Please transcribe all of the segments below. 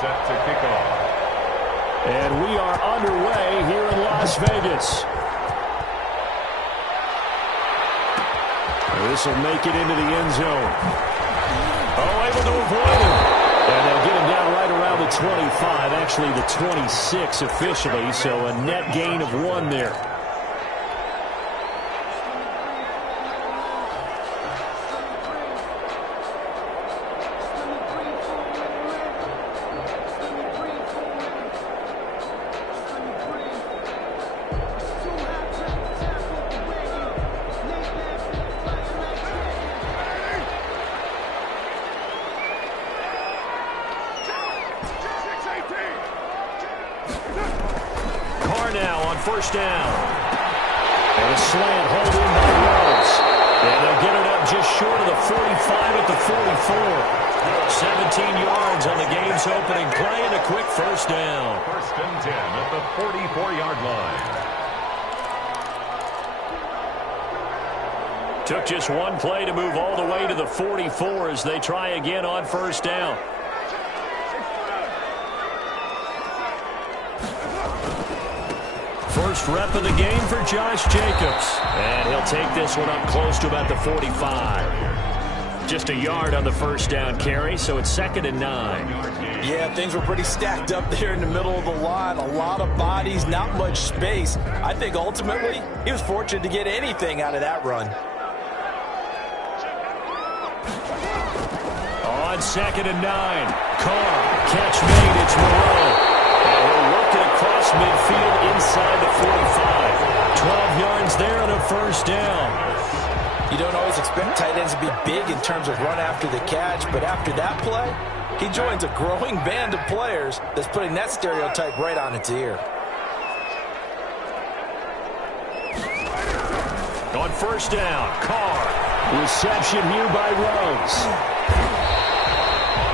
set to kick off. And we are underway here in Las Vegas. This will make it into the end zone. Oh, able to avoid him. And they'll get him down right around the 25, actually the 26 officially, so a net gain of 1 there. First down. And a slant hold in by Rose. And they'll get it up just short of the 45 at the 44. 17 yards on the game's opening play and a quick first down. First and 10 at the 44-yard line. Took just one play to move all the way to the 44 as they try again on first down. First rep of the game for Josh Jacobs. And he'll take this one up close to about the 45. Just a yard on the first down carry, so it's 2nd and 9. Yeah, things were pretty stacked up there in the middle of the line. A lot of bodies, not much space. I think ultimately he was fortunate to get anything out of that run. On 2nd and 9. Carr, catch made, it's Moreau. And he'll work it across midfield inside the 45. 12 yards there and a first down. You don't always expect tight ends to be big in terms of run after the catch, but after that play, he joins a growing band of players that's putting that stereotype right on its ear. On first down, Carr. Reception here by Rose.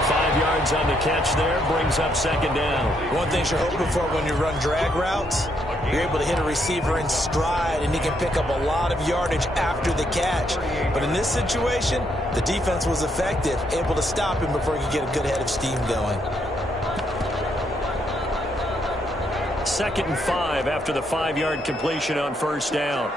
5 yards on the catch there, brings up 2nd down. One thing you're hoping for when you run drag routes, you're able to hit a receiver in stride, and he can pick up a lot of yardage after the catch. But in this situation, the defense was effective, able to stop him before he could get a good head of steam going. 2nd and 5 after the 5-yard completion on first down.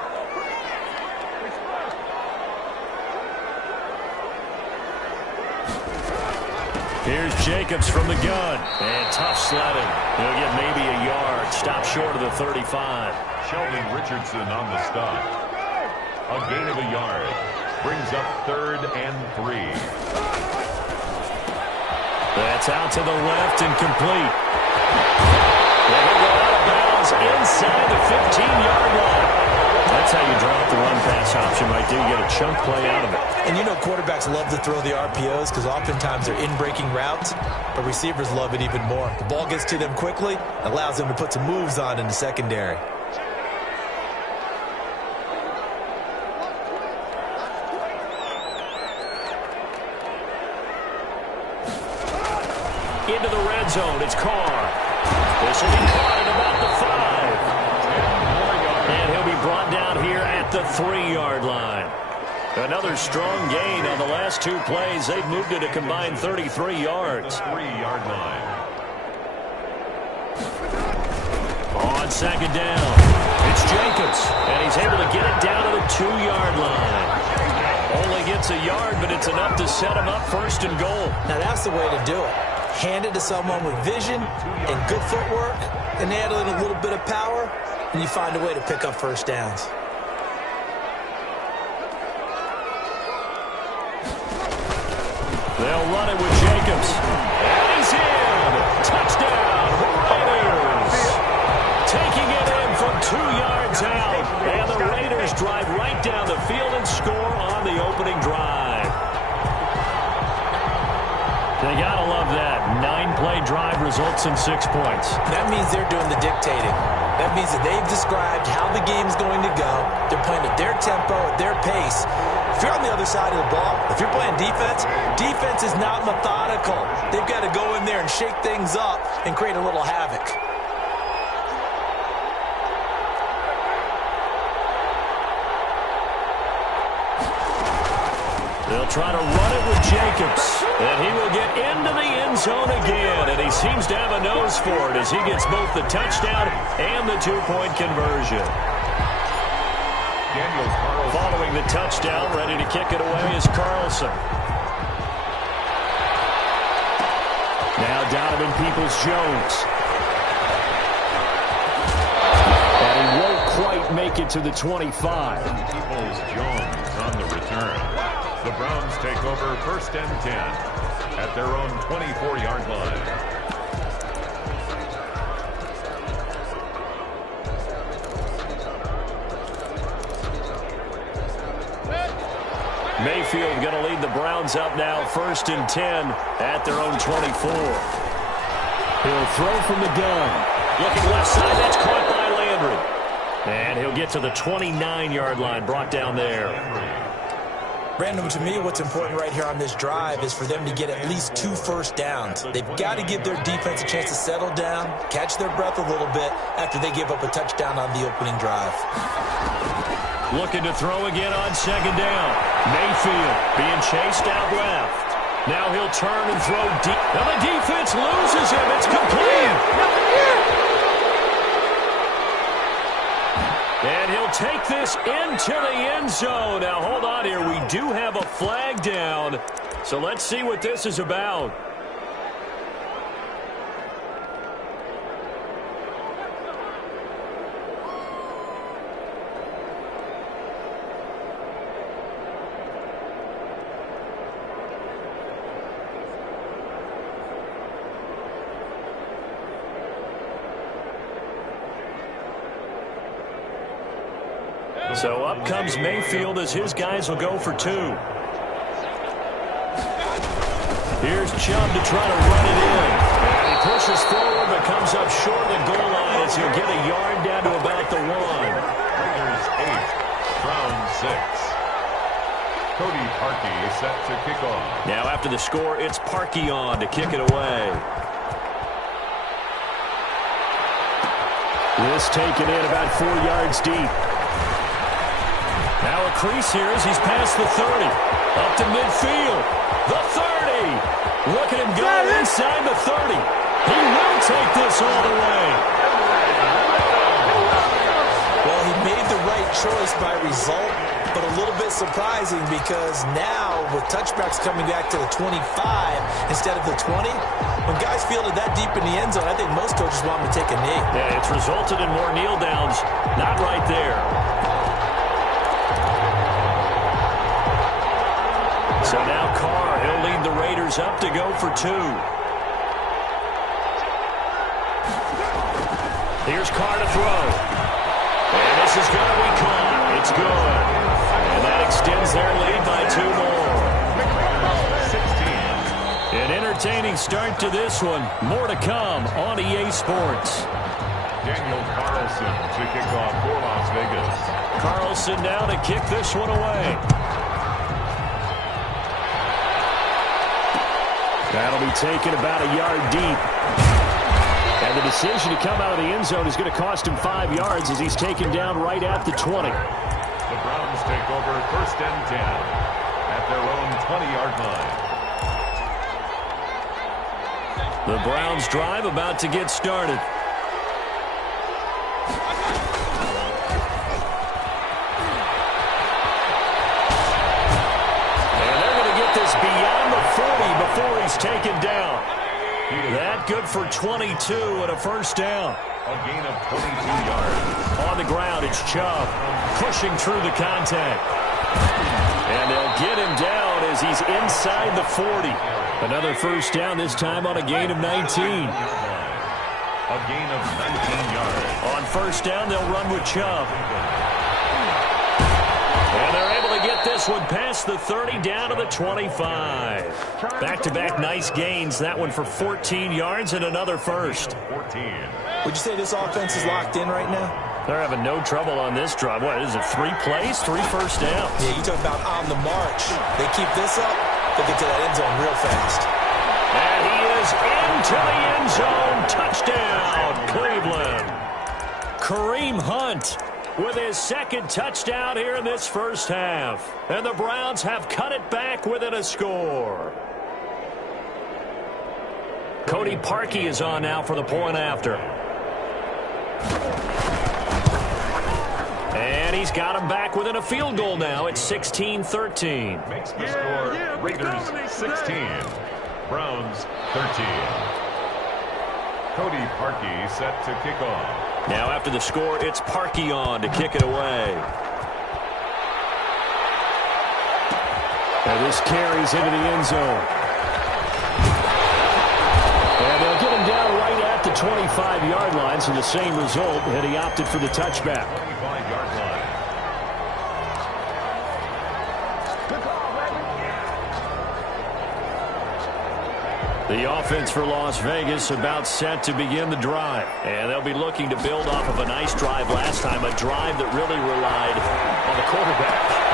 Here's Jacobs from the gun. And tough sledding. He'll get maybe a yard. Stop short of the 35. Sheldon Richardson on the stop. A gain of a yard. Brings up 3rd and 3. That's out to the left and complete. And he'll go out of bounds inside the 15-yard line. That's how you drop the run-pass option right there. You get a chunk play out of it. And you know quarterbacks love to throw the RPOs because oftentimes they're in-breaking routes, but receivers love it even more. The ball gets to them quickly, allows them to put some moves on in the secondary. Into the red zone, it's Carr. This will be caught at about the 5. And he'll be brought down here at the 3-yard line. Another strong gain on the last 2 plays. They've moved it a combined 33 yards. 3-yard line. On 2nd down, it's Jacobs. And he's able to get it down to the 2-yard line. Only gets a yard, but it's enough to set him up 1st and goal. Now that's the way to do it. Hand it to someone with vision and good footwork, and add in a little bit of power, and you find a way to pick up first downs. They'll run it with Jacobs. And he's in. Touchdown, Raiders. Taking it in from 2 yards out. And the Raiders drive right down the field and score on the opening drive. They gotta love that. 9-play drive results in 6 points. That means they're doing the dictating. That means that they've described how the game's going to go. They're playing at their tempo, at their pace. If you're on the other side of the ball, if you're playing defense, defense is not methodical. They've got to go in there and shake things up and create a little havoc. They'll try to run it with Jacobs. And he will get into the end zone again, and he seems to have a nose for it as he gets both the touchdown and the two-point conversion. Following the touchdown, ready to kick it away is Carlson. Now Donovan Peoples-Jones. And he won't quite make it to the 25. Peoples-Jones on the return. The Browns take over 1st and 10 at their own 24-yard line. Mayfield going to lead the Browns up now, 1st and 10 at their own 24. He'll throw from the gun. Looking left side, that's caught by Landry. And he'll get to the 29-yard line, brought down there. Brandon, to me, what's important right here on this drive is for them to get at least 2 first downs. They've got to give their defense a chance to settle down, catch their breath a little bit after they give up a touchdown on the opening drive. Looking to throw again on 2nd down. Mayfield being chased out left. Now he'll turn and throw deep. Now the defense loses him. It's complete. And he'll take this into the end zone. Now hold on here. We do have a flag down. So let's see what this is about. So up comes Mayfield as his guys will go for 2. Here's Chubb to try to run it in. And he pushes forward but comes up short of the goal line as he'll get a yard down to about the 1. Raiders 8, Browns 6. Cody Parkey is set to kick off. Now after the score, it's Parkey on to kick it away. This taken in about 4 yards deep. Now a crease here as he's past the 30. Up to midfield. The 30. Look at him go inside the 30. He will take this all the way. Well, he made the right choice by result, but a little bit surprising because now with touchbacks coming back to the 25 instead of the 20, when guys fielded that deep in the end zone, I think most coaches want him to take a knee. Yeah, it's resulted in more kneel downs. Not right there. So now Carr, he'll lead the Raiders up to go for 2. Here's Carr to throw. And this is going to be caught. It's good. And that extends their lead by 2 more. 16. An entertaining start to this one. More to come on EA Sports. Daniel Carlson to kick off for Las Vegas. Carlson now to kick this one away. That'll be taken about a yard deep. And the decision to come out of the end zone is going to cost him 5 yards as he's taken down right at the 20. The Browns take over 1st and 10 at their own 20-yard line. The Browns drive about to get started. Beyond the 40 before he's taken down. That good for 22 and a first down. A gain of 22 yards. On the ground, it's Chubb pushing through the contact. And they'll get him down as he's inside the 40. Another first down, this time on a gain of 19. A gain of 19 yards. On first down, they'll run with Chubb. And they're able to get this one past the 30 down to the 25. Back-to-back nice gains. That one for 14 yards and another first. 14. Would you say this offense is locked in right now? They're having no trouble on this drive. What is it, 3 plays, 3 first downs? Yeah, you talk about on the march. They keep this up, they'll get to that end zone real fast. And he is into the end zone. Touchdown, Cleveland. Kareem Hunt with his second touchdown here in this first half. And the Browns have cut it back within a score. Cody Parkey is on now for the point after. And he's got him back within a field goal now. It's 16-13. Makes the score Raiders 16, Browns 13. Cody Parkey set to kick off. Now after the score, it's Parkey on to kick it away. And this carries into the end zone. And they'll get him down right at the 25-yard line, so the same result, and he opted for the touchback. 25-yard line. The offense for Las Vegas about set to begin the drive. And they'll be looking to build off of a nice drive last time, a drive that really relied on the quarterback.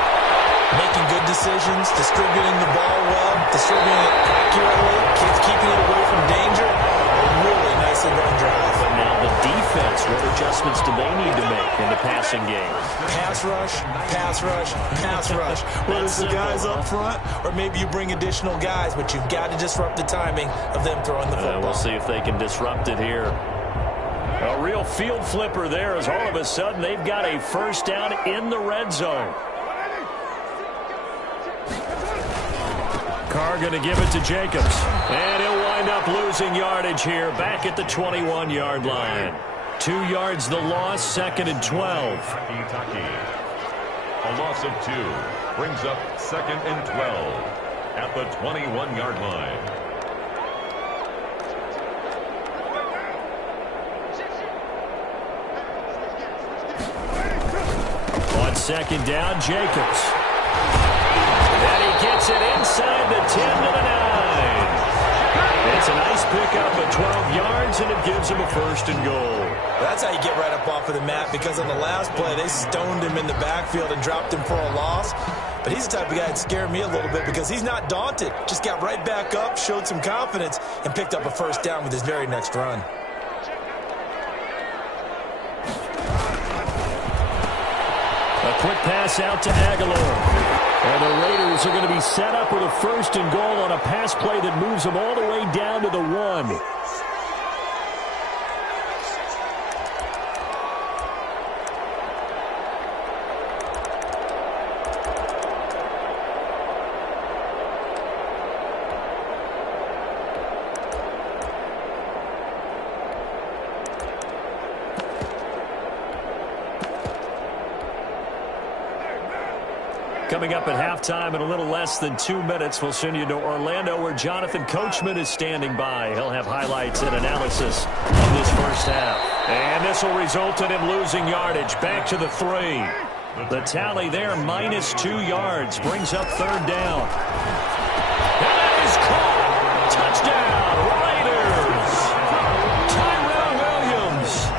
Making good decisions, distributing the ball well, distributing it accurately, keeping it away from danger. A really nicely run drive. But now the defense, what adjustments do they need to make in the passing game? Pass rush, pass rush, pass rush. Whether it's the guys up front or maybe you bring additional guys, but you've got to disrupt the timing of them throwing the football. We'll see if they can disrupt it here. A real field flipper there as all of a sudden they've got a first down in the red zone. Carr going to give it to Jacobs. And he'll wind up losing yardage here back at the 21-yard line. 2 yards the loss, 2nd and 12. A loss of 2 brings up 2nd and 12 at the 21-yard line. On 2nd down, Jacobs. And he gets it inside the 10 to the 9. It's a nice pickup at 12 yards, and it gives him a 1st and goal. That's how you get right up off of the mat, because on the last play, they stoned him in the backfield and dropped him for a loss. But he's the type of guy that scared me a little bit because he's not daunted. Just got right back up, showed some confidence, and picked up a 1st down with his very next run. A quick pass out to Aguilar. And the Raiders are going to be set up with a 1st and goal on a pass play that moves them all the way down to the 1. Coming up at halftime in a little less than 2 minutes, we'll send you to Orlando where Jonathan Coachman is standing by. He'll have highlights and analysis of this first half. And this will result in him losing yardage back to the 3. The tally there, -2 yards, brings up 3rd down. And that is caught. Touchdown, Raiders. Tyrell Williams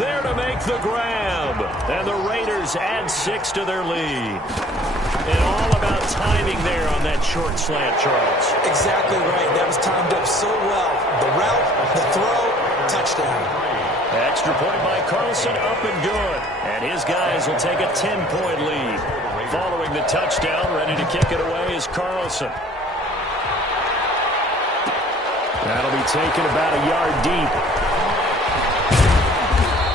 there to make the grab. And the Raiders add 6 to their lead. And all about timing there on that short slant, Charles. Exactly right. That was timed up so well. The route, the throw, touchdown. Extra point by Carlson, up and good. And his guys will take a 10-point lead. Following the touchdown, ready to kick it away is Carlson. That'll be taken about a yard deep.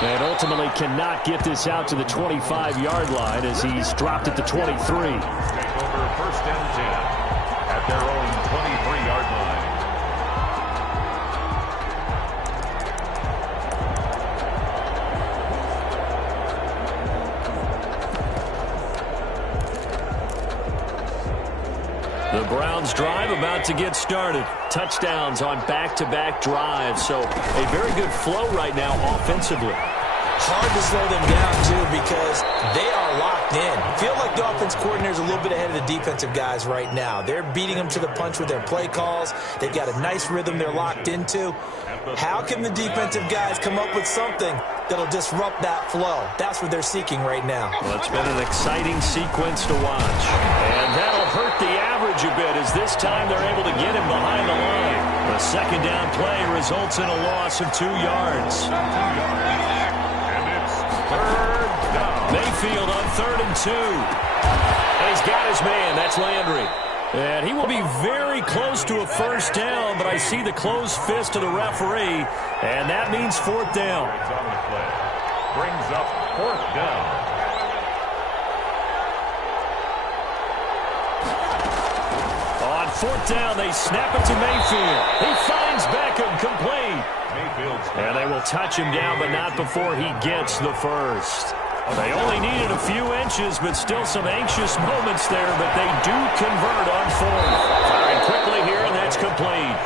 And ultimately cannot get this out to the 25-yard line as he's dropped at the 23. Take over 1st and 10 at their own 23-yard line. The Browns drive about to get started. Touchdowns on back-to-back drives. So a very good flow right now offensively. Hard to slow them down, too, because they are locked in. Feel like the offense coordinator is a little bit ahead of the defensive guys right now. They're beating them to the punch with their play calls. They've got a nice rhythm they're locked into. How can the defensive guys come up with something that'll disrupt that flow? That's what they're seeking right now. Well, it's been an exciting sequence to watch. And that'll hurt the average a bit as this time they're able to get him behind the line. The 2nd down play results in a loss of 2 yards. And it's 3rd down. Mayfield on 3rd and 2. And he's got his man. That's Landry. And he will be very close to a first down, but I see the closed fist of the referee, and that means fourth down. On the play. Brings up fourth down. On fourth down, they snap it to Mayfield. He finds Beckham, complete. And they will touch him down, but not before he gets the first. They only needed a few inches, but still some anxious moments there, but they do convert on fourth. Firing quickly here, and that's complete.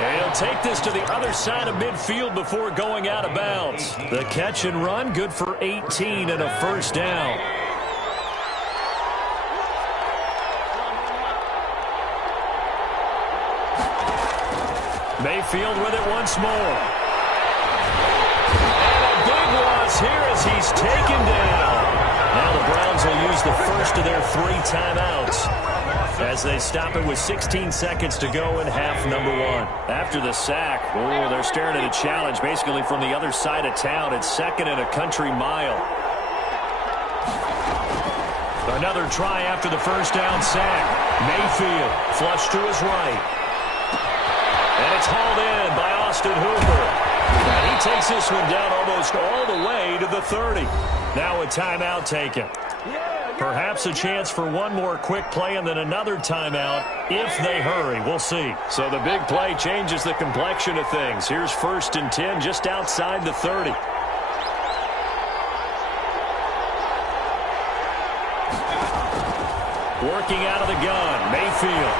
And he'll take this to the other side of midfield before going out of bounds. The catch and run, good for 18 and a first down. Mayfield with it once more. And a big loss here as he's taken down. Now the Browns will use the first of their 3 timeouts as they stop it with 16 seconds to go in half number 1. After the sack, they're staring at a challenge basically from the other side of town. It's second and a country mile. Another try after the first down sack. Mayfield flush to his right. And it's hauled in by Austin Hooper. And he takes this one down almost all the way to the 30. Now a timeout taken. Perhaps a chance for one more quick play and then another timeout if they hurry. We'll see. So the big play changes the complexion of things. Here's 1st and 10 just outside the 30. Working out of the gun, Mayfield.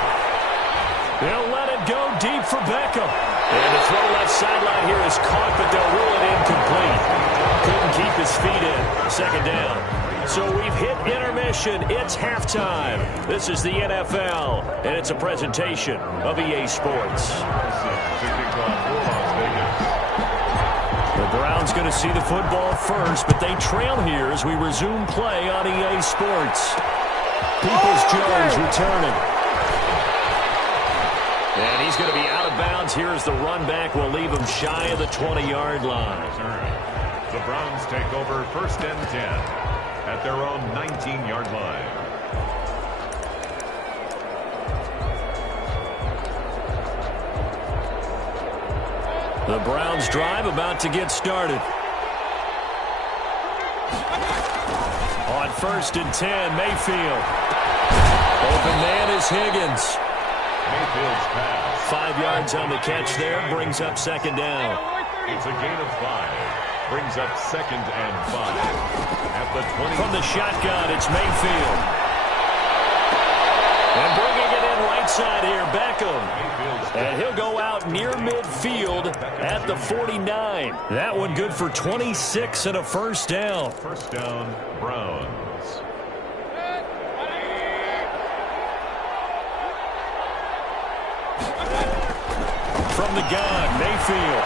They'll let it go deep for Beckham. And the throw left sideline here is caught, but they'll rule it incomplete. Couldn't keep his feet in. Second down. So we've hit intermission. It's halftime. This is the NFL, and it's a presentation of EA Sports. The Browns going to see the football first, but they trail here as we resume play on EA Sports. Peoples-Jones returning. And he's going to be out of bounds here as the run back will leave him shy of the 20-yard line. The Browns take over 1st and 10 at their own 19-yard line. The Browns drive about to get started. On 1st and 10, Mayfield. Open man is Higgins. Mayfield's pass. 5 yards on the catch there, brings up second down. It's a gain of 5. Brings up 2nd and 5. At the 20. From the shotgun, it's Mayfield. And bringing it in right side here, Beckham. And he'll go out near midfield at the 49. That one good for 26 and a first down. First down, Browns. From the gun, Mayfield.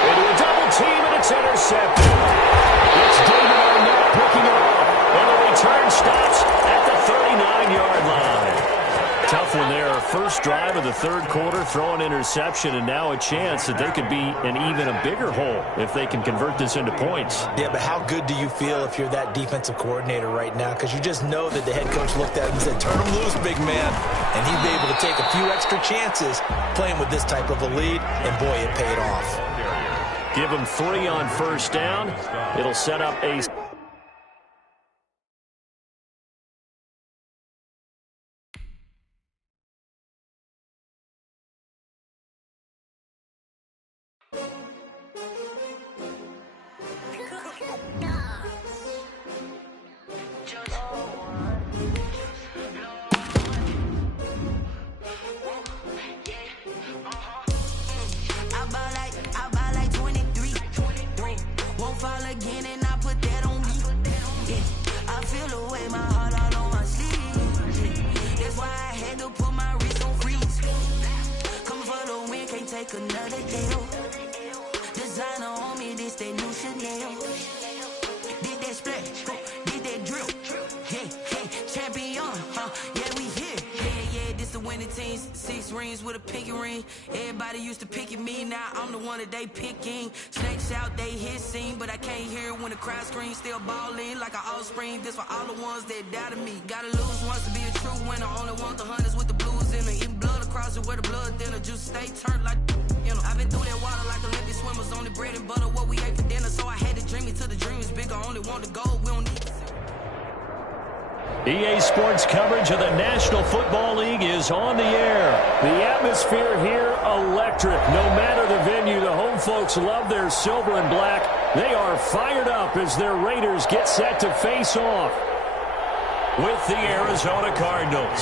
Into a double team, and it's intercepted. It's David Arnett picking it up. And the return stops at the 39-yard line. Tough one there. First drive of the 3rd quarter, throw an interception, and now a chance that they could be in even a bigger hole if they can convert this into points. Yeah, but how good do you feel if you're that defensive coordinator right now? Because you just know that the head coach looked at him and said, turn him loose, big man. And he'd be able to take a few extra chances playing with this type of a lead, and boy, it paid off. Give him 3 on first down. It'll set up a... Winning 18s, 6 rings with a pinky ring. Everybody used to pick at me, now I'm the one that they picking. Snakes out, they hissing, but I can't hear when the crowd screams. Still balling like an offspring. This for all the ones that doubted me. Gotta lose once to be a true winner. Only want the hunters with the blues in it. Eating blood across it where the blood thinner. Juice stay turned like, you know. I've been through that water like Olympic swimmers. Only bread and butter, what we ate for dinner. So I had to dream it till the dream is bigger. Only want the gold, we don't need to. EA Sports coverage of the National Football League is on the air. The atmosphere here, electric. No matter the venue, the home folks love their silver and black. They are fired up as their Raiders get set to face off with the Arizona Cardinals.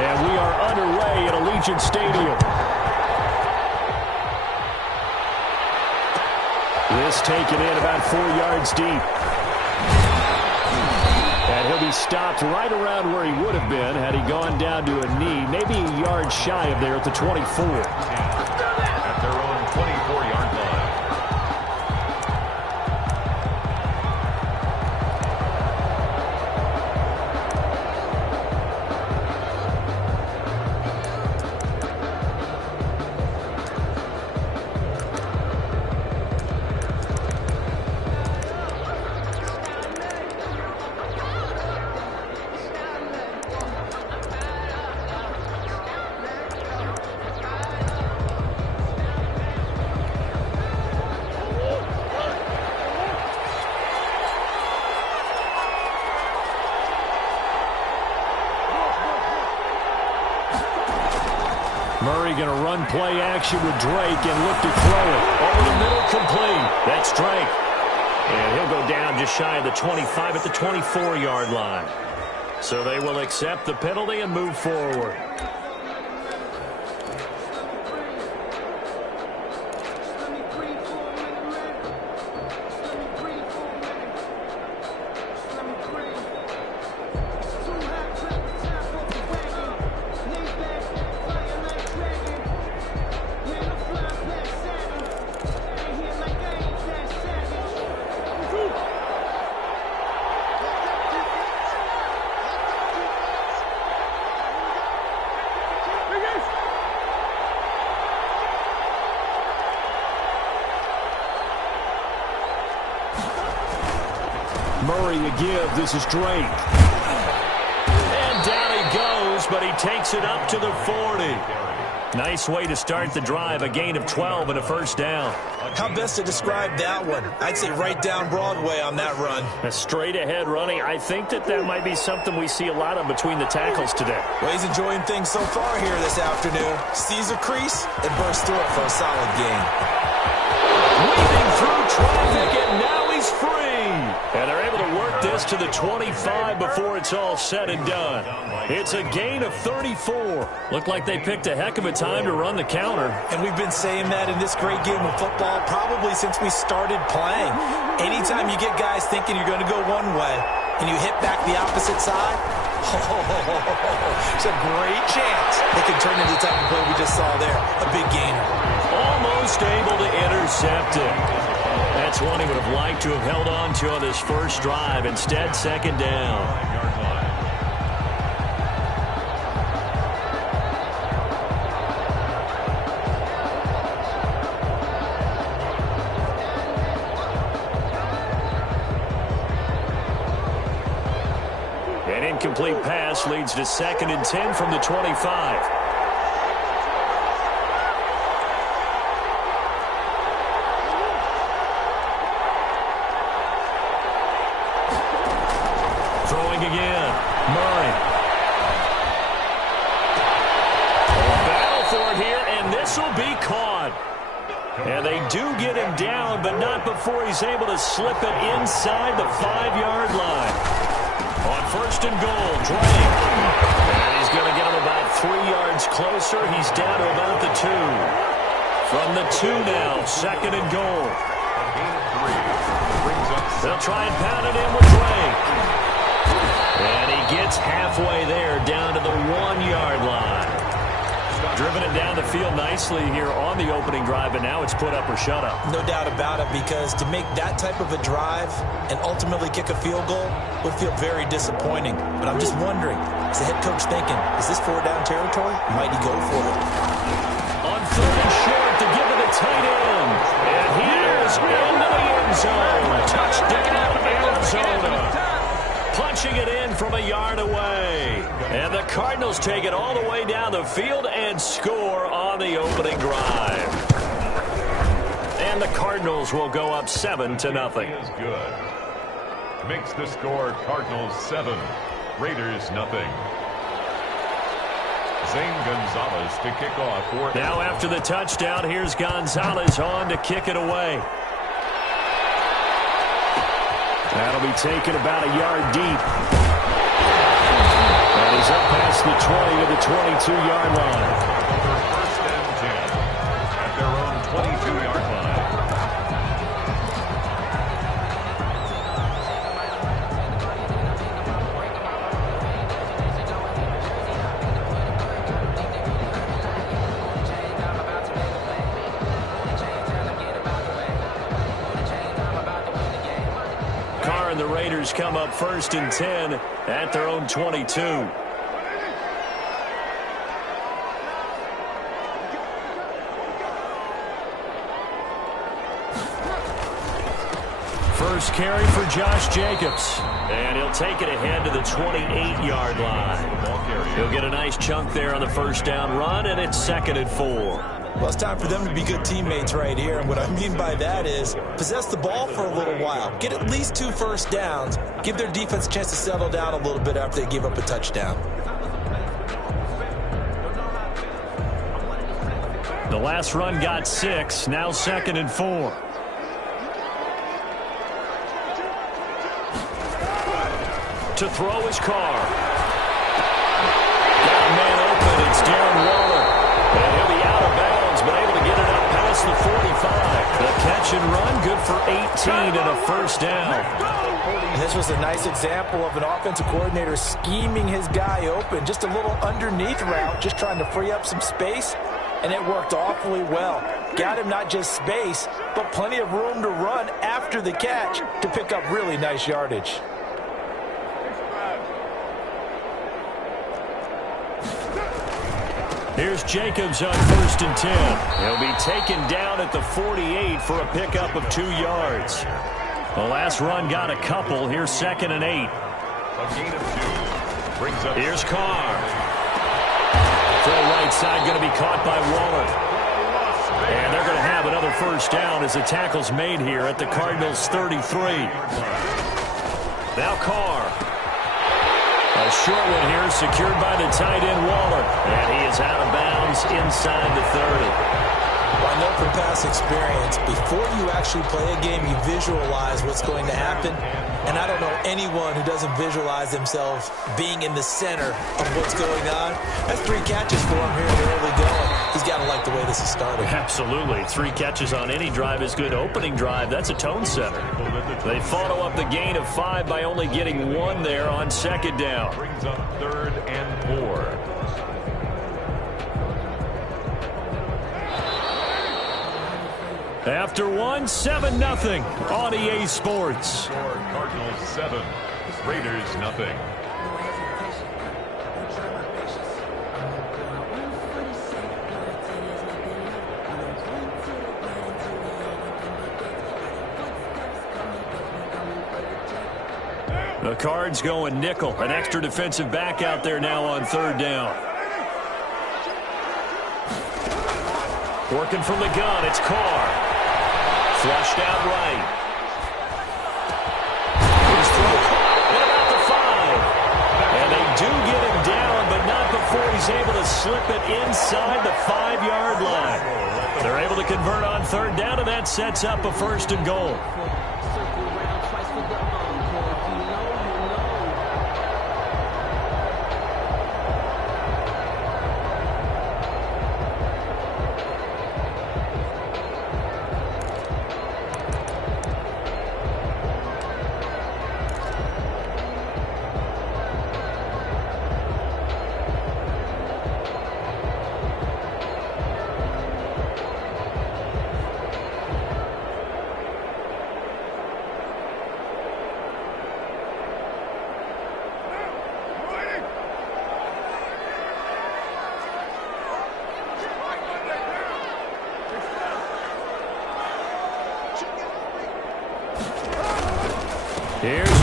And we are underway at Allegiant Stadium. This taken in about 4 yards deep. And he'll be stopped right around where he would have been had he gone down to a knee, maybe a yard shy of there at the 24. At their own 24-yard line. Murray going to run play action with Drake and look to throw it. Over the middle, complete. That's Drake. And he'll go down just shy of the 25 at the 24-yard line. So they will accept the penalty and move forward. Murray to give. This is Drake. And down he goes, but he takes it up to the 40. Nice way to start the drive. A gain of 12 and a first down. How best to describe that one? I'd say right down Broadway on that run. A straight ahead running. I think that might be something we see a lot of between the tackles today. Well, he's enjoying things so far here this afternoon. Sees a crease and bursts through it for a solid gain. Weaving through traffic, and now he's free. And they're able to work this to the 25 before it's all said and done. It's a gain of 34. Looked like they picked a heck of a time to run the counter. And we've been saying that in this great game of football probably since we started playing. Anytime you get guys thinking you're going to go one way and you hit back the opposite side, it's a great chance it can turn into the type of play we just saw there. A big gainer. Almost able to intercept it. That's one he would have liked to have held on to on this first drive. Instead, second down. An incomplete pass leads to 2nd and 10 from the 25. Throwing again. Murray. Battle for it here, and this will be caught. And they do get him down, but not before he's able to slip it inside the 5-yard line. On 1st and goal, Drake. And he's going to get him about 3 yards closer. He's down to about the 2. From the 2 now, 2nd and goal. They'll try and pound it in with Drake. And he gets halfway there, down to the 1-yard line. Driven it down the field nicely here on the opening drive, and now it's put up or shut up. No doubt about it, because to make that type of a drive and ultimately kick a field goal would feel very disappointing. But I'm just wondering, is the head coach thinking, is this 4-down territory? Might he go for it? On 3rd and short to give it a tight end. And he is into the end zone. Touchdown, Arizona. Punching it in from a yard away. And the Cardinals take it all the way down the field and score on the opening drive. And the Cardinals will go up 7-0. Is good. Makes the score Cardinals 7, Raiders 0. Zane Gonzalez to kick off. Now after the touchdown, here's Gonzalez on to kick it away. That'll be taken about a yard deep. That is up past the 20 to the 22-yard line. First and 10 at their own 22-yard line. The Raiders come up 1st and 10 at their own 22. First carry for Josh Jacobs. And he'll take it ahead to the 28-yard line. He'll get a nice chunk there on the first down run, and it's 2nd and 4. Well, it's time for them to be good teammates right here. And what I mean by that is possess the ball for a little while. Get at least 2 first downs. Give their defense a chance to settle down a little bit after they give up a touchdown. The last run got 6. Now 2nd and 4. To throw his Carr. Got a man open. It's Darren Waller. And he'll be out of bounds, but able to get it up past the 45. The catch and run, good for 18 and a first down. This was a nice example of an offensive coordinator scheming his guy open. Just a little underneath route, just trying to free up some space, and it worked awfully well. Got him not just space, but plenty of room to run after the catch to pick up really nice yardage. Here's Jacobs on 1st and 10. He'll be taken down at the 48 for a pickup of 2 yards. The last run got a couple. Here's 2nd and 8. A gain of 2. Brings up. Here's Carr. Throw right side going to be caught by Waller. And they're going to have another first down as the tackle's made here at the Cardinals' 33. Now Carr. A short one here secured by the tight end Waller. And he is out of bounds inside the 30. Well, I know from past experience, before you actually play a game, you visualize what's going to happen. And I don't know anyone who doesn't visualize themselves being in the center of what's going on. That's 3 catches for him here in the early going. He's got to like the way this is starting. Absolutely. 3 catches on any drive is good. Opening drive, that's a tone setter. They follow up the gain of 5 by only getting 1 there on 2nd down. Brings up 3rd and 4. After 1, 7-0 on EA Sports. Score Cardinals 7, Raiders 0. The Cards going nickel. An extra defensive back out there now on 3rd down. Working from the gun, it's Carr. Flushed out right. His throw caught at about the 5. And they do get him down, but not before he's able to slip it inside the 5-yard line. They're able to convert on 3rd down, and that sets up a 1st and goal.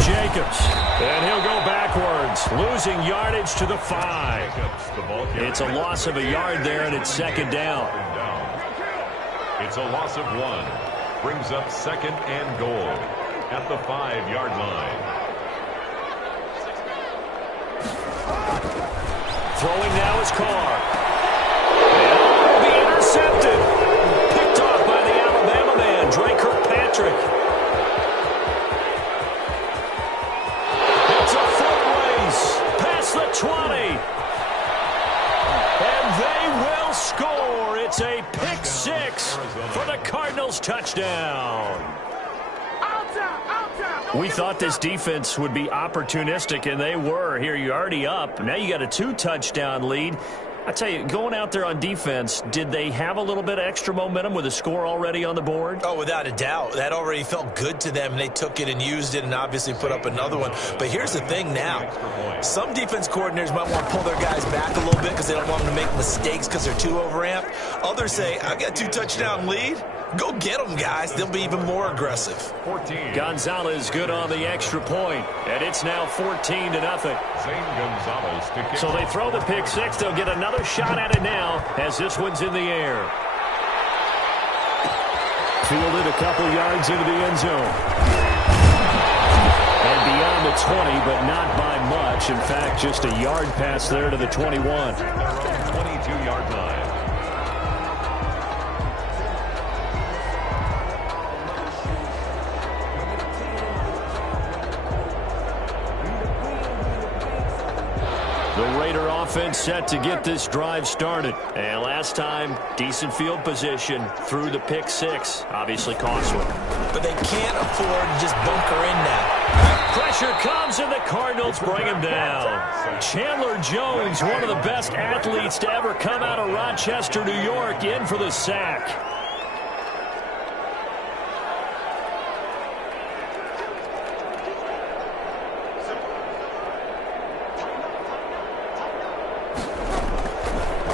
Jacobs. And he'll go backwards, losing yardage to the 5. It's a loss of a yard there, and it's second down. It's a loss of 1. Brings up second and goal at the 5-yard line. Throwing now is Carr. And will be intercepted. Picked off by the Alabama man, Drake Kirkpatrick. It's a foot race past the 20. And they will score. It's a pick 6 for the Cardinals touchdown. We thought this defense would be opportunistic, and they were. Here, you're already up. Now you got a 2-touchdown lead. I tell you, going out there on defense, did they have a little bit of extra momentum with a score already on the board? Oh, without a doubt. That already felt good to them. They took it and used it and obviously put up another one. But here's the thing now. Some defense coordinators might want to pull their guys back a little bit because they don't want them to make mistakes because they're too overamped. Others say, I've got a 2-touchdown lead. Go get them, guys. They'll be even more aggressive. 14. Gonzalez good on the extra point, and it's now 14-0. So they throw the pick 6. They'll get another shot at it now as this one's in the air. Fielded a couple yards into the end zone. And beyond the 20, but not by much. In fact, just a yard pass there to the 21. Their own 22-yard line. The Raider offense set to get this drive started. And last time, decent field position through the pick 6. Obviously costly. But they can't afford to just bunker in now. Pressure comes, and the Cardinals bring him down. Chandler Jones, one of the best athletes to ever come out of Rochester, New York, in for the sack.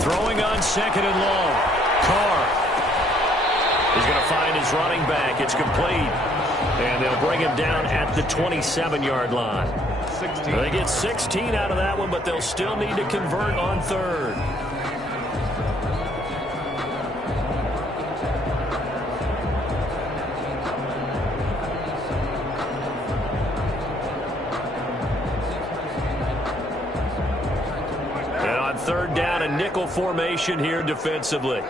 Throwing on second and long. Carr. He's going to find his running back. It's complete. And they'll bring him down at the 27-yard line. They get 16 out of that one, but they'll still need to convert on third. And on third down, a nickel formation here defensively.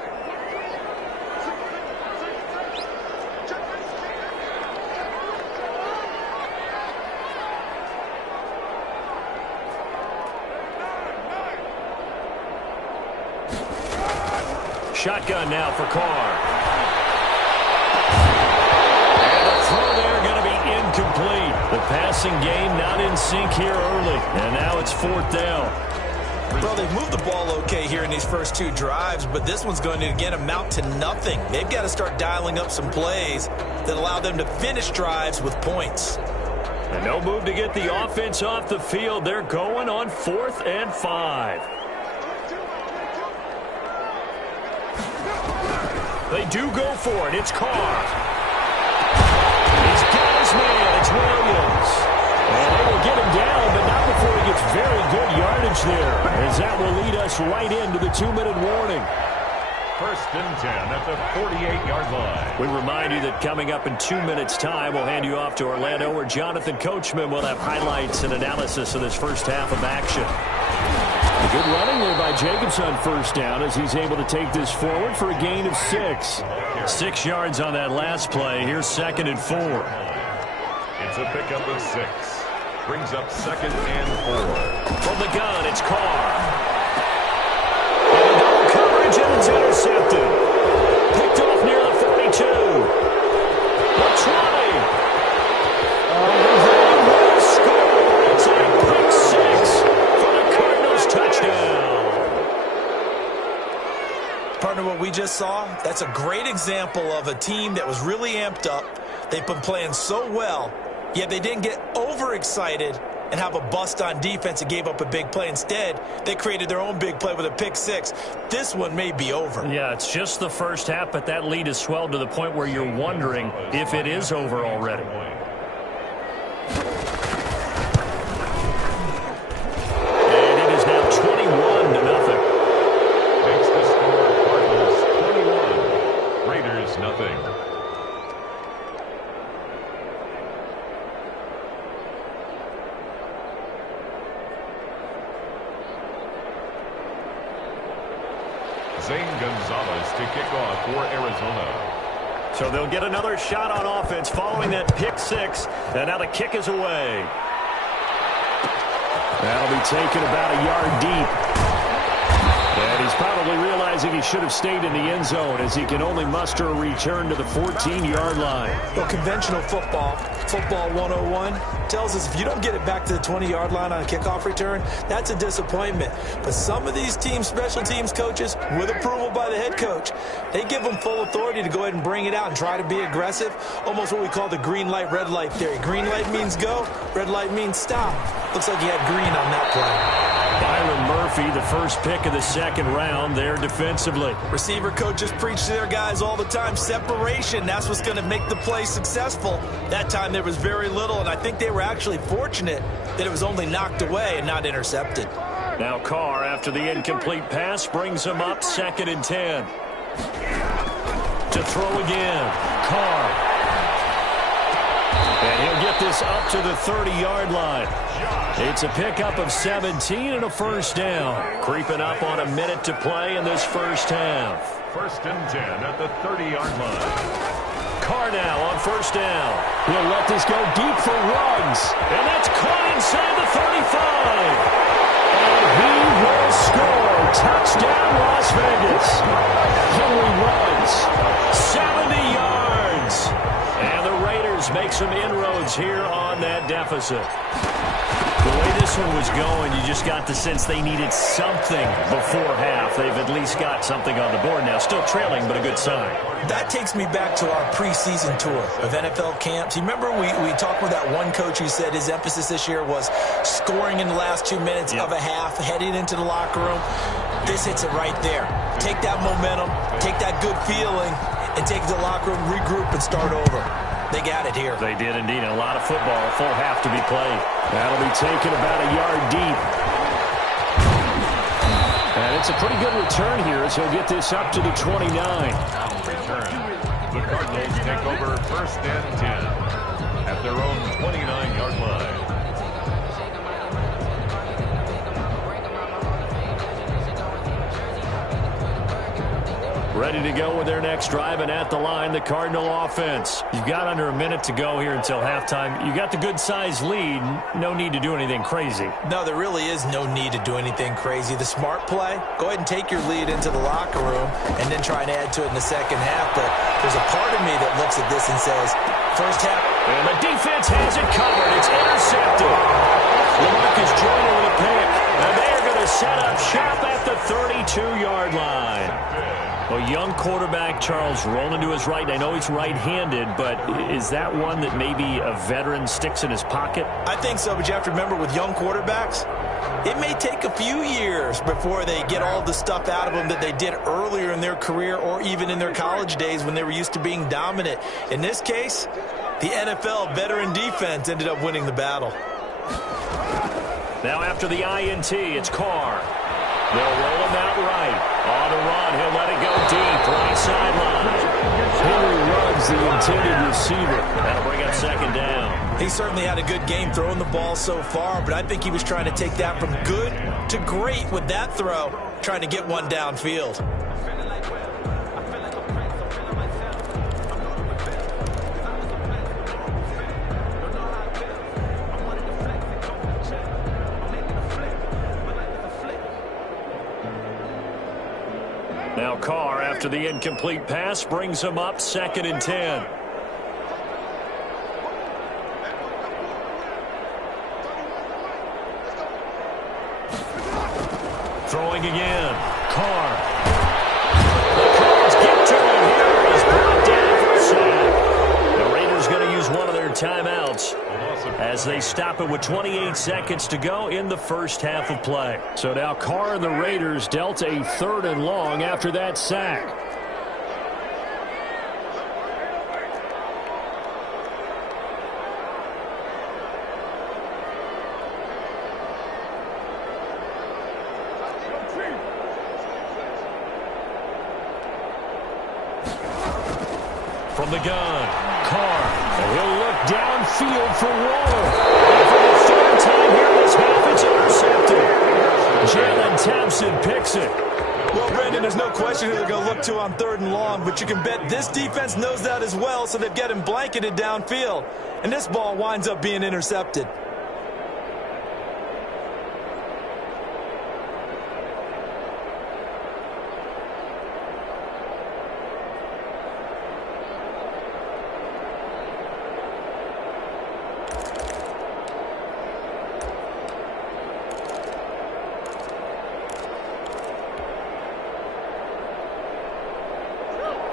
Shotgun now for Carr. And the throw there going to be incomplete. The passing game not in sync here early. And now it's fourth down. Well, they've moved the ball okay here in these first 2 drives, but this one's going to, again, amount to nothing. They've got to start dialing up some plays that allow them to finish drives with points. And no move to get the offense off the field. They're going on 4th and 5. They do go for it. It's Carr. He's got his man. It's Williams. And they will get him down, but not before he gets very good yardage there, as that will lead us right into the 2-minute warning. First and 10 at the 48-yard line. We remind you that coming up in 2 minutes' time, we'll hand you off to Orlando, where Jonathan Coachman will have highlights and analysis of this first half of action. A good running there by Jacobs on first down as he's able to take this forward for a gain of 6. 6 yards on that last play. Here's 2nd and 4. It's a pickup of 6. Brings up 2nd and 4. From the gun, it's Carr. And double coverage, and it's intercepted. Picked off near the 42. The 20. They will score. It's a pick 6 for the Cardinals touchdown. Partner, what we just saw, that's a great example of a team that was really amped up. They've been playing so well, yet they didn't get overexcited and have a bust on defense and gave up a big play. Instead, they created their own big play with a pick 6. This one may be over. Yeah, it's just the first half, but that lead has swelled to the point where you're wondering if it is over already. Zane Gonzalez to kick off for Arizona. So they'll get another shot on offense following that pick six. And now the kick is away. That'll be taken about a yard deep. And he's probably realizing he should have stayed in the end zone as he can only muster a return to the 14-yard line. Well, conventional football 101, tells us if you don't get it back to the 20-yard line on a kickoff return, that's a disappointment. But some of these teams, special teams coaches, with approval by the head coach, they give them full authority to go ahead and bring it out and try to be aggressive, almost what we call the green light, red light theory. Green light means go, red light means stop. Looks like he had green on that play. Byron Murphy, the first pick of the second round there defensively. Receiver coaches preach to their guys all the time. Separation, that's what's going to make the play successful. That time there was very little, and I think they were actually fortunate that it was only knocked away and not intercepted. Now Carr, after the incomplete pass, brings him up 2nd and 10. To throw again. Carr. And he'll get this up to the 30-yard line. It's a pickup of 17 and a first down. Creeping up on a minute to play in this first half. 1st and 10 at the 30-yard line. Carr now on first down. He'll let this go deep for Ruggs. And that's caught inside the 35. And he will score. Touchdown, Las Vegas. Henry Ruggs, 70 yards. And the Raiders make some inroads here on that deficit. The way this one was going, you just got the sense they needed something before half. They've at least got something on the board now. Still trailing, but a good sign. That takes me back to our preseason tour of NFL camps. You remember we talked with that one coach who said his emphasis this year was scoring in the last 2 minutes of a half, heading into the locker room. This hits it right there. Take that momentum, take that good feeling, and take it to the locker room, regroup, and start over. They got it here. They did indeed. A lot of football, a full half to be played. That'll be taken about a yard deep. And it's a pretty good return here as he'll get this up to the 29. Return. The Cardinals take over 1st and 10 at their own 29-yard line. Ready to go with their next drive, and at the line, the Cardinal offense. You've got under a minute to go here until halftime. You got the good-sized lead. No need to do anything crazy. No, there really is no need to do anything crazy. The smart play, go ahead and take your lead into the locker room and then try and add to it in the second half. But there's a part of me that looks at this and says, first half. And the defense has it covered. It's intercepted. LaMarcus Joyner with a pick. And they are going to set up shop at the 32-yard line. A young quarterback, Charles, rolling to his right. I know he's right-handed, but is that one that maybe a veteran sticks in his pocket? I think so, but you have to remember with young quarterbacks, it may take a few years before they get all the stuff out of them that they did earlier in their career or even in their college days when they were used to being dominant. In this case, the NFL veteran defense ended up winning the battle. Now after the INT, it's Carr. They'll roll him out right. On the run, he'll let it go deep, right sideline. Henry Ruggs, the intended receiver. That'll bring up 2nd down. He certainly had a good game throwing the ball so far, but I think he was trying to take that from good to great with that throw, trying to get one downfield. Now Carr, after the incomplete pass, brings him up 2nd and 10. Throwing again. Carr. The Cards get to him here. He's brought down for a sack. The Raiders going to use one of their timeouts as they stop it with 28 seconds to go in the first half of play. So now Carr and the Raiders dealt a 3rd and long after that sack. From the gun, Carr, and he'll look downfield for Waller. And for the 3rd time here this half, it's intercepted. Jalen Thompson picks it. Well, Brandon, there's no question who they're going to look to on 3rd and long, but you can bet this defense knows that as well, so they've got him blanketed downfield. And this ball winds up being intercepted.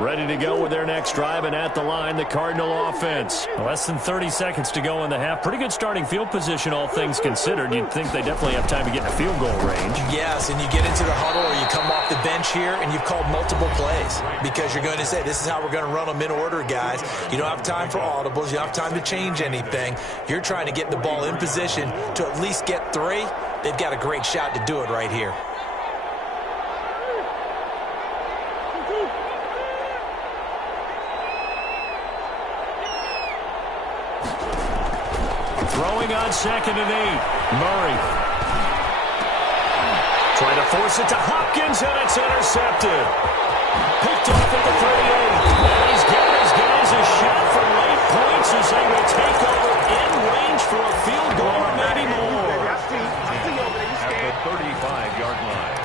Ready to go with their next drive, and at the line, the Cardinal offense. Less than 30 seconds to go in the half. Pretty good starting field position, all things considered. You'd think they definitely have time to get in a field goal range. Yes, and you get into the huddle or you come off the bench here, and you've called multiple plays because you're going to say, this is how we're going to run them in order, guys. You don't have time for audibles. You don't have time to change anything. You're trying to get the ball in position to at least get 3. They've got a great shot to do it right here. Throwing on 2nd and 8. Murray. Trying to force it to Hopkins, and it's intercepted. Picked off at the 38. And he's giving his guys a shot for late points as they will take over in range for a field goal or maybe more. At the 35-yard line.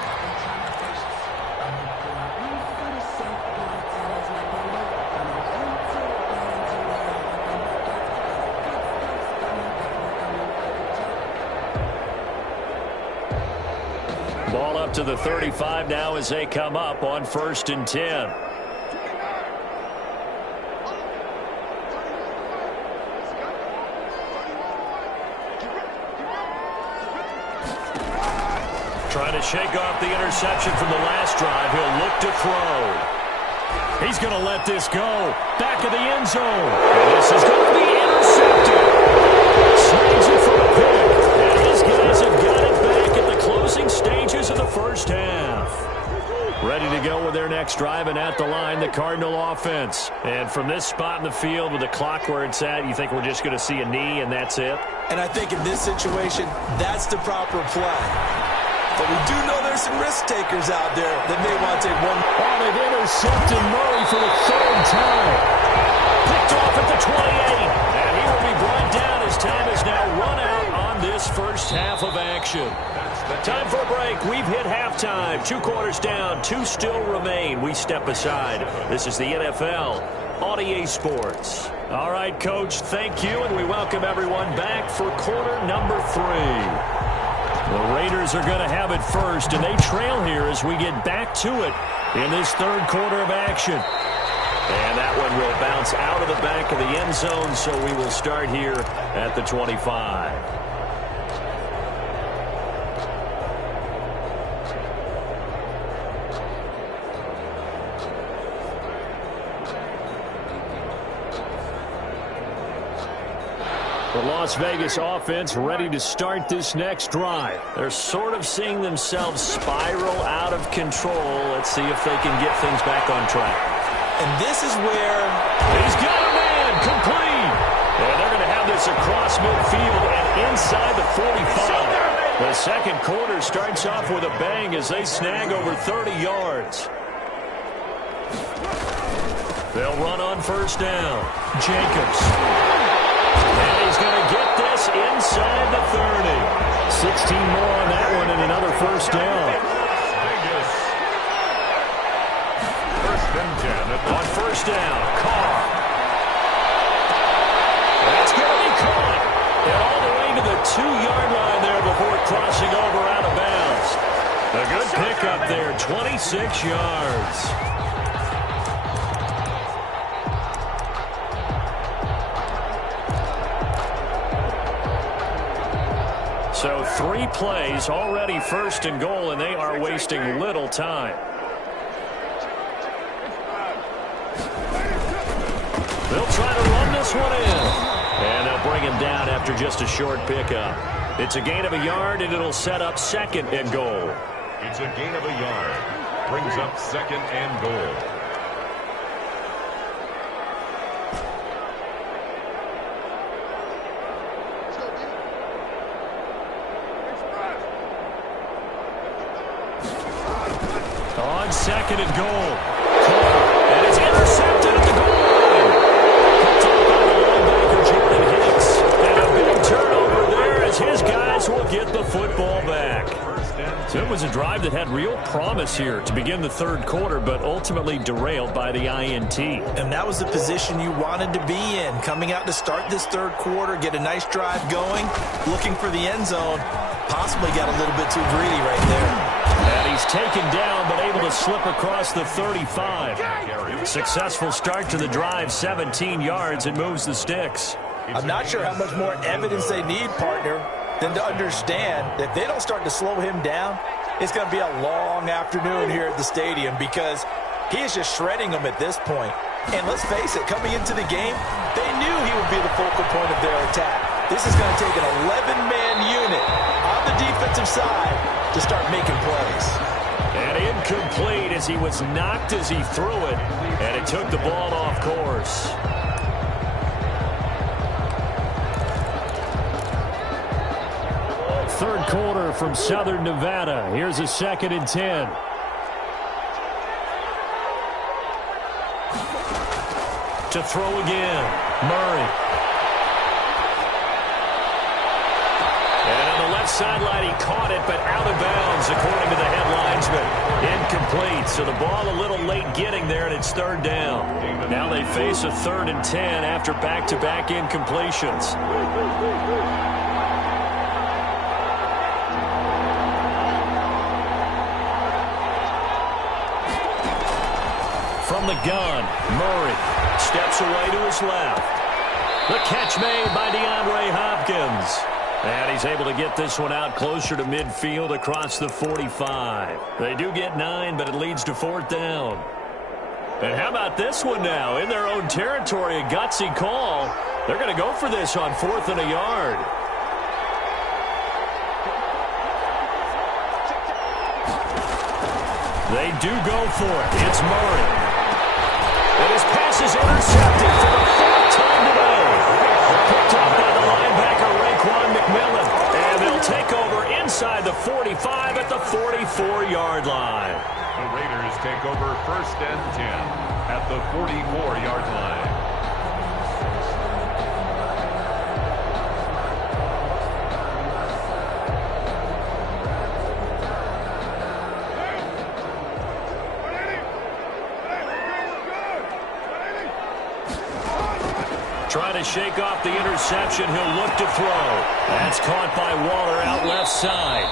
Ball up to the 35 now as they come up on 1st and 10. Trying to shake off the interception from the last drive. He'll look to throw. He's going to let this go. Back of the end zone. And this is going to be intercepted. Snags it for a pick. And his guys have got it back at the closing stages of the first half. Ready to go with their next drive, and at the line, the Cardinal offense. And from this spot in the field with the clock where it's at, you think we're just going to see a knee and that's it? And I think in this situation, that's the proper play. But we do know there's some risk takers out there that may want to take one. Oh, they've intercepted Murray for the 3rd time. Picked off at the 28. And he will be brought down as time is now run out on this first half of action. Time for a break. We've hit halftime. 2 quarters down. 2 still remain. We step aside. This is the NFL on EA Sports. All right, Coach, thank you, and we welcome everyone back for quarter number 3. The Raiders are going to have it first, and they trail here as we get back to it in this 3rd quarter of action. And that one will bounce out of the back of the end zone, so we will start here at the 25. The Las Vegas offense ready to start this next drive. They're sort of seeing themselves spiral out of control. Let's see if they can get things back on track. And this is where he's got a man complete. And they're going to have this across midfield and inside the 45. The second quarter starts off with a bang as they snag over 30 yards. They'll run on 1st down. Jacobs. And he's going to get this inside the 30. 16 more on that one and another 1st down. Vegas. 1st and 10. On 1st down, Carr. That's going to be caught. And all the way to the 2-yard line there before crossing over out of bounds. A good pickup there, 26 yards. So 3 plays, already 1st and goal, and they are wasting little time. They'll try to run this one in. And they'll bring him down after just a short pickup. It's a gain of a yard, and it'll set up 2nd and goal. It's a gain of a yard. Brings up 2nd and goal. On second and goal. And it's intercepted at the goal line. Picked up by the linebacker, Jordan Hicks. And a big turnover there as his guys will get the football back. So it was a drive that had real promise here to begin the third quarter, but ultimately derailed by the INT. And that was the position you wanted to be in. Coming out to start this third quarter, get a nice drive going, looking for the end zone. Possibly got a little bit too greedy right there. And he's taken down, but able to slip across the 35. Successful start to the drive, 17 yards, and moves the sticks. I'm not sure how much more evidence they need, partner, than to understand that if they don't start to slow him down, it's going to be a long afternoon here at the stadium because he is just shredding them at this point. And let's face it, coming into the game, they knew he would be the focal point of their attack. This is going to take an 11-man unit on the defensive side to start making plays. And incomplete as he was knocked as he threw it, and it took the ball off course. Third quarter from Southern Nevada. Here's a 2nd and 10. To throw again, Murray. And on the left sideline, he caught it, but out of bounds, according to the head linesman. Incomplete, so the ball a little late getting there, and it's third down. Now they face a 3rd and 10 after back-to-back incompletions. From the gun, Murray steps away to his left. The catch made by DeAndre Hopkins. And he's able to get this one out closer to midfield across the 45. They do get 9, but it leads to 4th down. And how about this one now? In their own territory, a gutsy call. They're going to go for this on 4th and a yard. They do go for it. It's Murray. And his pass is intercepted for the 4th time today. Picked up by the linebacker, Raekwon McMillan. And they'll take over inside the 45 at the 44-yard line. The Raiders take over 1st and 10 at the 44-yard line. Trying to shake off the interception. He'll look to throw. That's caught by Waller out left side.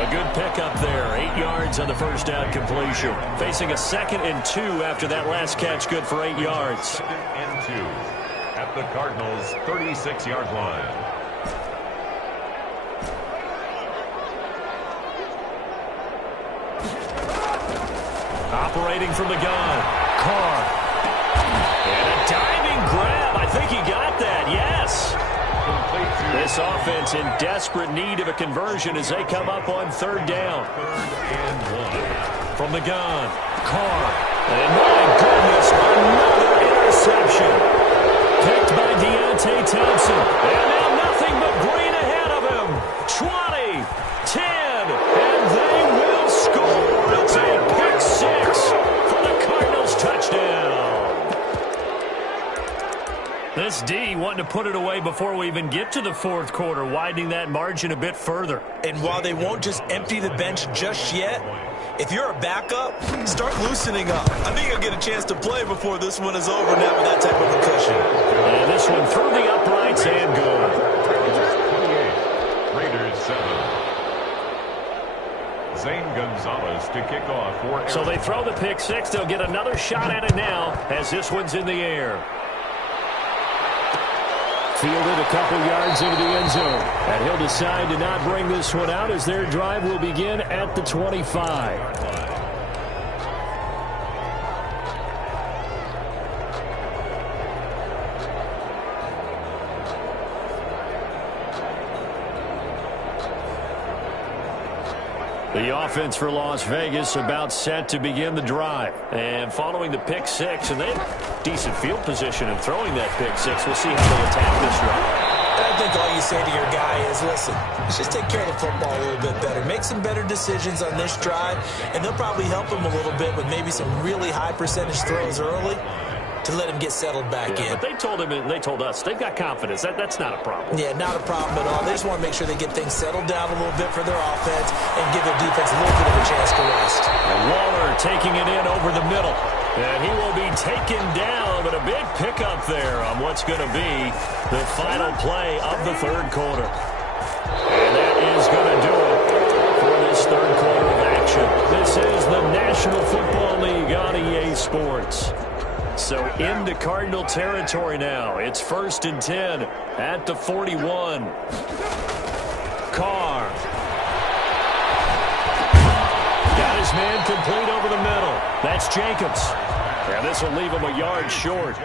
A good pickup there. 8 yards on the first down completion. Facing a 2nd and 2 after that last catch. Good for 8 yards. 2nd and 2 at the Cardinals' 36-yard line. Operating from the gun. Carr. And a diving grab. I think he got that. Yes. This offense in desperate need of a conversion as they come up on 3rd down. 3rd and 1. From the gun. Carr. And my goodness, another interception. Picked by Deontay Thompson. And now nothing but green ahead of him. 20, 10, and they will score. It's a pick 6 for the Cardinals touchdown. This D wanting to put it away before we even get to the 4th quarter, widening that margin a bit further. And while they won't just empty the bench just yet, if you're a backup, start loosening up. I think you'll get a chance to play before this one is over now with that type of concussion. And this one through the uprights and good. Raiders 7. Zane Gonzalez to kick off for Arizona. So they throw the pick 6. They'll get another shot at it now as this one's in the air. Fielded a couple yards into the end zone. And he'll decide to not bring this one out as their drive will begin at the 25. The offense for Las Vegas about set to begin the drive. And following the pick six, and they have decent field position of throwing that pick six. We'll see how they attack this drive. I think all you say to your guy is, listen, let's just take care of the football a little bit better. Make some better decisions on this drive, and they'll probably help him a little bit with maybe some really high percentage throws early to let him get settled back in. But they told him, and they told us, they've got confidence. That's not a problem. Yeah, not a problem at all. They just want to make sure they get things settled down a little bit for their offense and give their defense a little bit of a chance to rest. And Waller taking it in over the middle. And he will be taken down, but a big pickup there on what's going to be the final play of the third quarter. And that is going to do it for this third quarter of action. This is the National Football League on EA Sports. So into Cardinal territory now. It's 1st and 10 at the 41. Carr. Got his man complete over the middle. That's Jacobs. And this will leave him a yard short.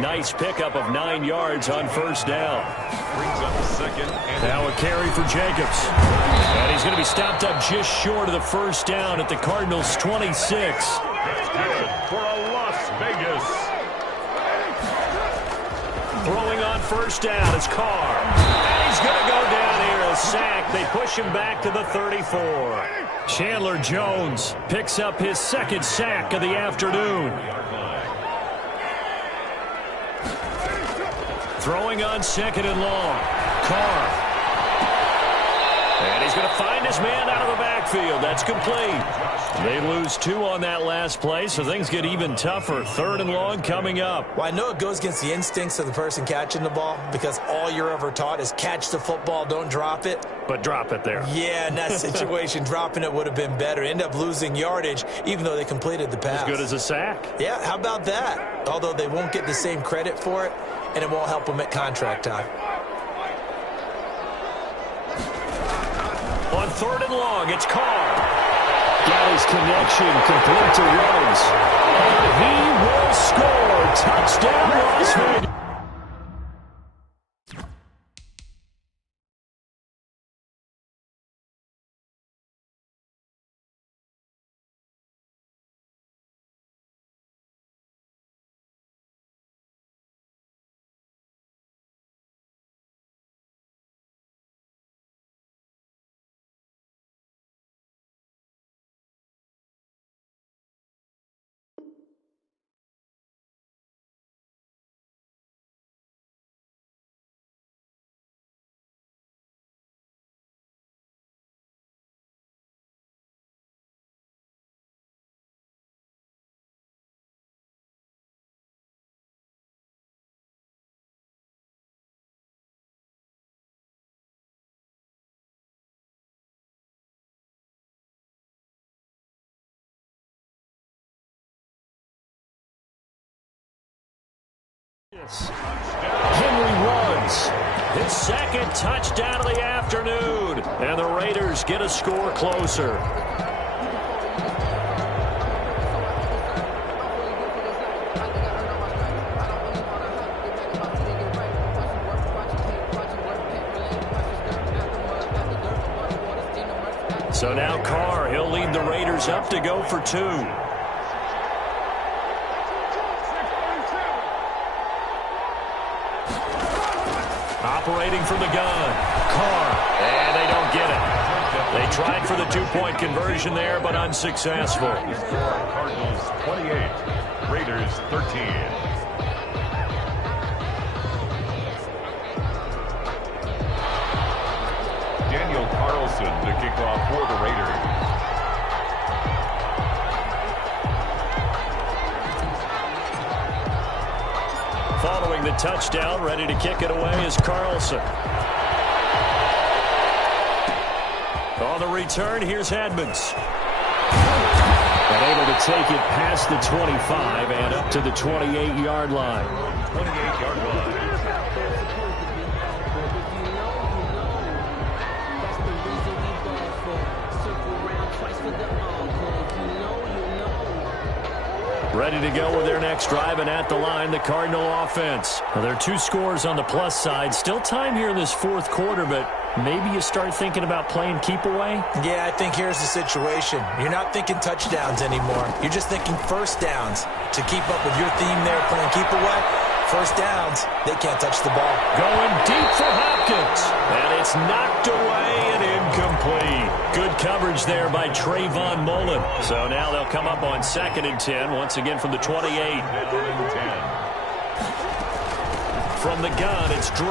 Nice pickup of 9 yards on first down. Brings up second. Now a carry for Jacobs. And he's going to be stopped up just short of the first down at the Cardinals' 26. That's good for a Las Vegas. Throwing on first down is Carr. And he's going to go down here, a sack. They push him back to the 34. Chandler Jones picks up his second sack of the afternoon. Throwing on second and long. Carr. And he's going to find his man out of the backfield. That's complete. They lose 2 on that last play, so things get even tougher. 3rd and long coming up. Well, I know it goes against the instincts of the person catching the ball because all you're ever taught is catch the football, don't drop it. But drop it there. Yeah, in that situation, dropping it would have been better. End up losing yardage, even though they completed the pass. As good as a sack. Yeah, how about that? Although they won't get the same credit for it, and it won't help them at contract time. On 3rd and long, it's Carr. Got his connection complete to Rhodes. And he will score. Touchdown, Las Vegas. Henry runs. His second touchdown of the afternoon. And the Raiders get a score closer. So now Carr, he'll lead the Raiders up to go for 2. Operating from the gun. Carr. And they don't get it. They tried for the 2-point conversion there, but unsuccessful. Cardinals 28, Raiders 13. Daniel Carlson to kick off for the Raiders. Following the touchdown, ready to kick it away is Carlson. On the return, here's Edmonds. And able to take it past the 25 and up to the 28-yard line. 28-yard line. Ready to go with their next drive, and at the line, the Cardinal offense. Now, there are 2 scores on the plus side. Still time here in this fourth quarter, but maybe you start thinking about playing keep away? Yeah, I think here's the situation. You're not thinking touchdowns anymore. You're just thinking first downs. To keep up with your theme there, playing keep away, first downs, they can't touch the ball. Going deep for Hopkins. And it's knocked away and incomplete. Good coverage there by Trayvon Mullen. So now they'll come up on 2nd and 10, once again from the 28. From the gun, it's Drake.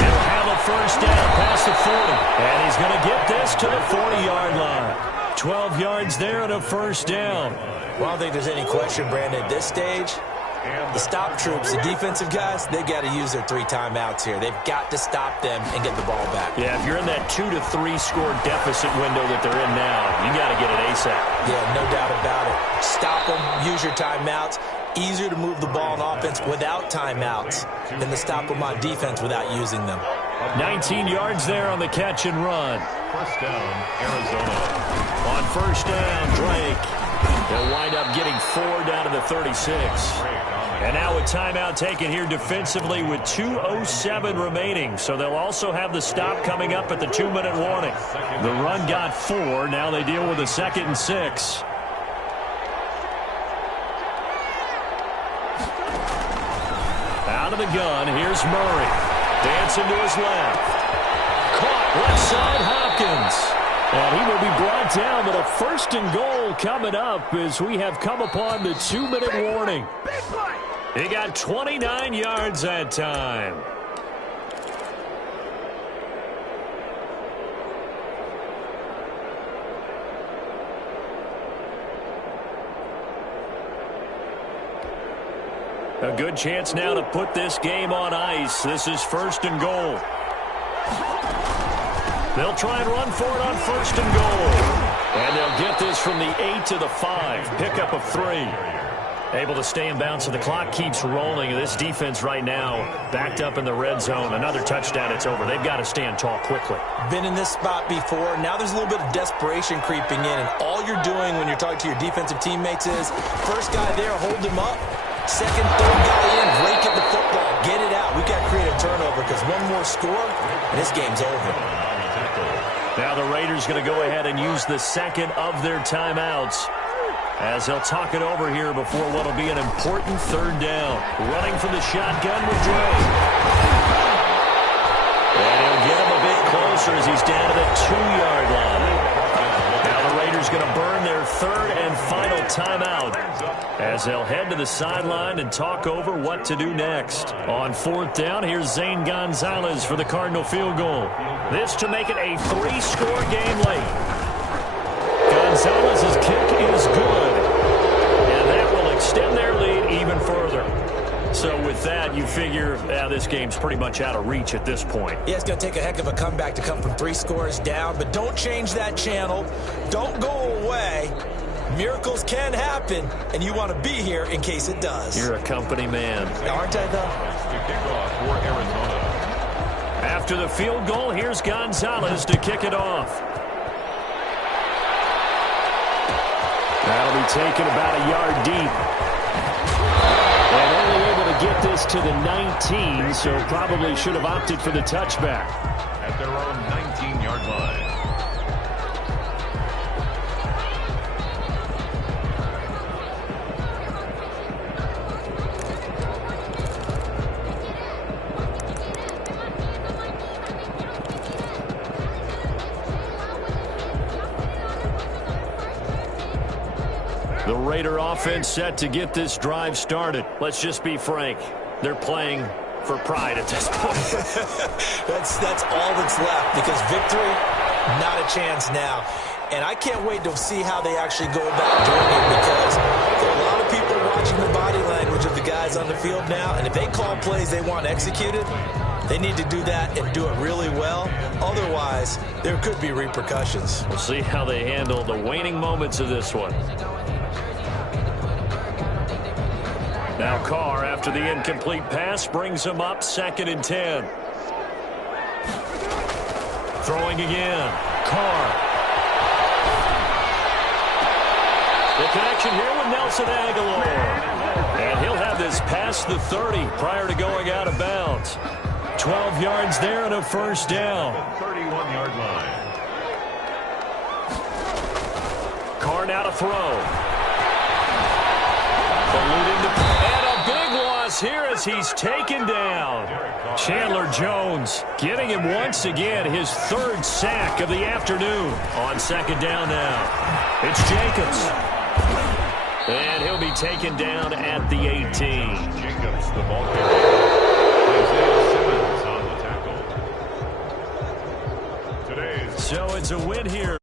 He'll have a first down past the 40. And he's going to get this to the 40-yard line. 12 yards there and a first down. Well, I don't think there's any question, Brandon, at this stage. The stop troops, the defensive guys, they've got to use their 3 timeouts here. They've got to stop them and get the ball back. Yeah, if you're in that 2 to 3 score deficit window that they're in now, you got to get it ASAP. Yeah, no doubt about it. Stop them, use your timeouts. Easier to move the ball on offense without timeouts than to stop them on defense without using them. 19 yards there on the catch and run. First down, Arizona. On first down, Drake. They'll wind up getting 4 down to the 36. And now a timeout taken here defensively with 2:07 remaining. So they'll also have the stop coming up at the 2-minute warning. The run got 4. Now they deal with a 2nd and 6. Out of the gun, here's Murray. Dancing to his left. Caught left side, Hopkins. And he will be brought down, but a 1st and goal coming up as we have come upon the 2-minute warning. He got 29 yards that time. A good chance now to put this game on ice. This is 1st and goal. They'll try and run for it on 1st and goal. And they'll get this from the 8 to the 5. Pickup of 3. Able to stay in bounds, so the clock keeps rolling. This defense right now backed up in the red zone. Another touchdown, it's over. They've got to stand tall quickly. Been in this spot before. Now there's a little bit of desperation creeping in, and all you're doing when you're talking to your defensive teammates is first guy there, hold him up. Second, third guy in, break at the football. Get it out. We've got to create a turnover because one more score, and this game's over. Now the Raiders going to go ahead and use the 2nd of their timeouts as they'll talk it over here before what will be an important 3rd down. Running from the shotgun with Drake. And he'll get him a bit closer as he's down to the 2-yard line. Now the Raiders going to burn their 3rd and final timeout as they'll head to the sideline and talk over what to do next. On 4th down, here's Zane Gonzalez for the Cardinal field goal. This to make it a 3-score game late. Gonzalez's kick is good, and that will extend their lead even further. So with that, you figure this game's pretty much out of reach at this point. Yeah, it's going to take a heck of a comeback to come from 3 scores down, but don't change that channel. Don't go away. Miracles can happen, and you want to be here in case it does. You're a company man. Aren't I, though? Kickoff for Arizona. After the field goal, here's Gonzalez to kick it off. That'll be taken about a yard deep. And only able to get this to the 19, so probably should have opted for the touchback. At their own 19-yard line. The Raider offense set to get this drive started. Let's just be frank. They're playing for pride at this point. that's all that's left because victory, not a chance now. And I can't wait to see how they actually go about doing it because there are a lot of people watching the body language of the guys on the field now. And if they call plays they want executed, they need to do that and do it really well. Otherwise, there could be repercussions. We'll see how they handle the waning moments of this one. Now Carr, after the incomplete pass, brings him up 2nd and 10. Throwing again. Carr. The connection here with Nelson Aguilar. And he'll have this past the 30 prior to going out of bounds. 12 yards there and a first down. 31-yard line. Carr now to throw. Ballooning and a big loss here as he's taken down. Chandler Jones getting him once again, his third sack of the afternoon. On second down now, it's Jacobs. And he'll be taken down at the 18. Jacobs, the ball carrier. Isaiah Simmons on the tackle. Today's So it's a win here.